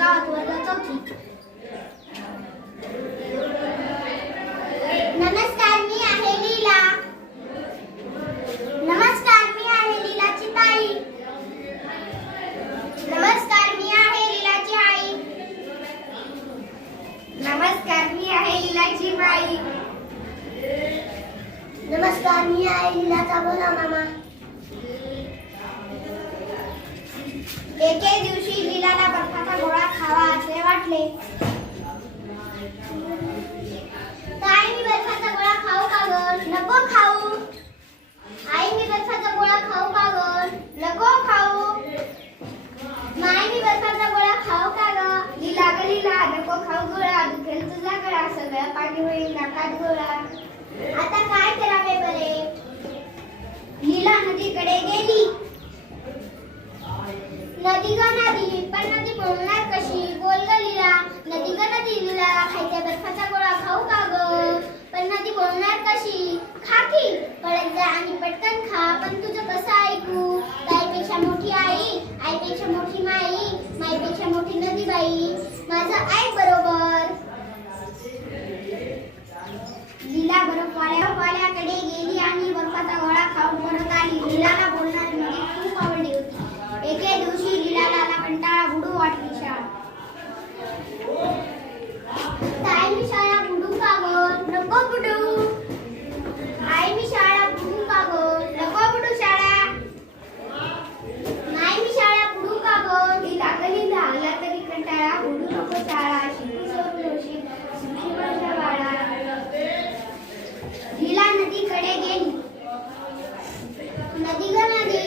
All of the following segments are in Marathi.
गावात वर्ग चौथी नमस्कार मी आहे लीला. नमस्कार मी आहे लीलाची ताई. नमस्कार मी आहे लीलाची आई. नमस्कार मी आहे लीलाची बाई. नमस्कार मी आहे लीलाचा बोला मामा. एके दिवशी लीलाला बर्फाचा गोळा खावा असे वाटले. ताई मी बर्फाचा गोळा खाऊ का ग? नको खाऊ. आई मी बर्फाचा गोळा खाऊ का ग? नको खाऊ. माय मी बर्फाचा गोळा खाऊ का ग? लीला ग लीला नको खाऊ गोळा. दुखेल तुझा गळा सगळ्या पाणी होईल नाकात गोळा. आता काय करावे बरे लीला नदीकडे गेली नदी ग नदी पण नदी बोलणार कशी बोल ग लीला नदी ग नदी लीला खायच्या बर्फाचा गोळा खाऊ का ग पण होणार कशी? खाकी पळत जा आणि पटकन खा. पण तुझं कसं ऐकू? ताईपेक्षा मोठी आई आईपेक्षा मोठी माई माईपेक्षा मोठी नदी बाई माझं आई बरोबर लीला बर्फ वाल्या वाल्याकडे गेली आणि बर्फाचा गोळा खाऊन परत आली लीलाला बोलणारी नदी खूप आवडली होती एके दिवशी लीलाला आला कंटाळा बुडू वाटली शाळा ताई मी शाळा बुडू का ग नको बुडू आई मी शाळा बुडू का ग नको बुडू शाळा नाही मी शाळा बुडू का ग लीला ग लीला आला तरी कंटाळा बुडू नको शाळा शिकू सोडू शिक सुखी माझ्या बाळा लीला नदीकडे गेली नदी ग नदी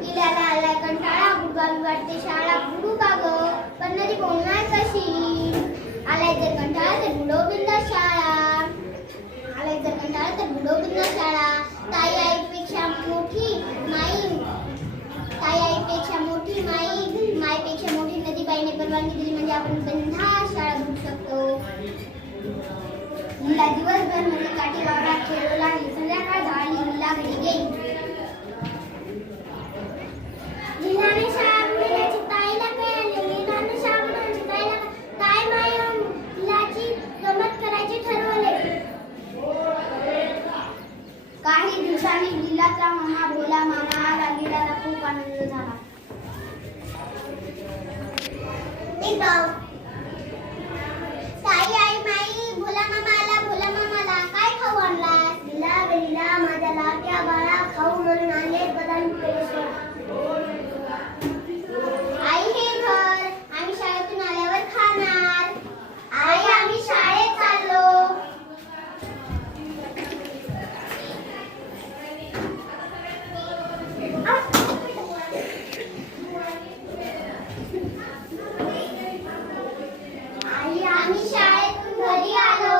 लीलाला आलाय कंटाळा बुडवावी वाटते शाळा बुडू का ग पण नदी बोलणार कशी आलाय जर कंटाळा तर बुडव बिंदा शाळा आलाय जर पूर्ण शाळा ताई आईपेक्षा मोठी माई ताई आईपेक्षा मोठी माई माईपेक्षा मोठी नदी बाईने परवानगी दिली म्हणजे आपण बिनधास्त शाळा घेऊ शकतो. मुला दिवसभर म्हणजे काठी वावरात खेळू लागली काही दिवसांनी लीलाचा मामा भोला मामा आज लीलाला खूप आनंद झाला ताई आई माई भोला मामा आला भोला मामाला काय खाऊ आणलास? दिला ग माझ्या लाट्या बाळा खाऊ म्हणून आणले बदाम पेशवा आई हे घर आम्ही शाळेतून आल्यावर खाणार आई आम्ही शाळेत चाललो आई आम्ही शाळेतून घरी आलो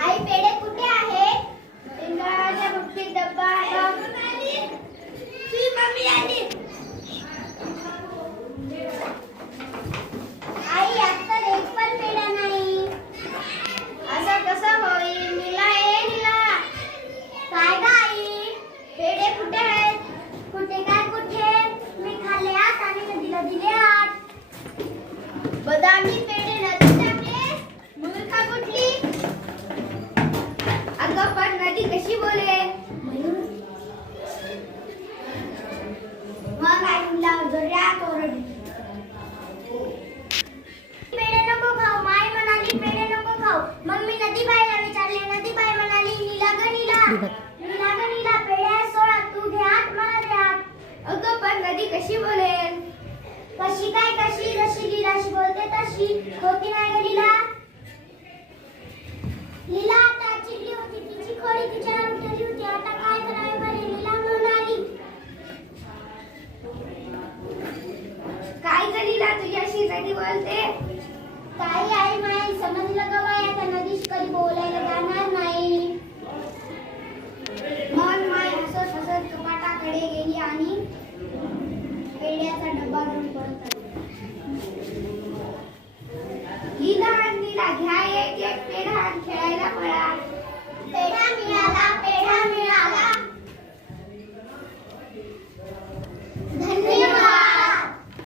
आई पेढे कुठे आहेत पिंपळाच्या भक्तीत डब्बा आहे तुझी मम्मी आली आई आता एक पण पेढा नाही असं कसं होईल नीला ए नीला काय ग आई पेढे कुठे आहेत कुठे काय कुठे मी खाल्ले आत आणि नदीला दिले आत बदामी पेढे नदीत टाकले मूर्खा कुठली अगं पण नदी कशी बोलेल मग आई तुला पेढे नको खाऊ माय म्हणाली पेढे नको खाऊ. मग मी नदी बाईला विचारले नदी बाई म्हणाली नीला ग नीला. नीला ग नीला पेढे सोळा तू घे आत मला दे आत अगं पण नदी कशी बोलेल कशी काय कशी जशी लीलाशी बोलते तशी. होती नाही ग लीला आता चिडली होती तिची खोडी तिच्यावर उठली होती आता काय करावे बरे लीला म्हणाली काय ग लीला कशासाठी बोलते? काही आई माई समजलं का बाई आता नदीश कधी बोलायला जाणार नाही. मग माय हसत हसत कपाटाकडे गेली आणि पेड्याचा डब्बा घेऊन परत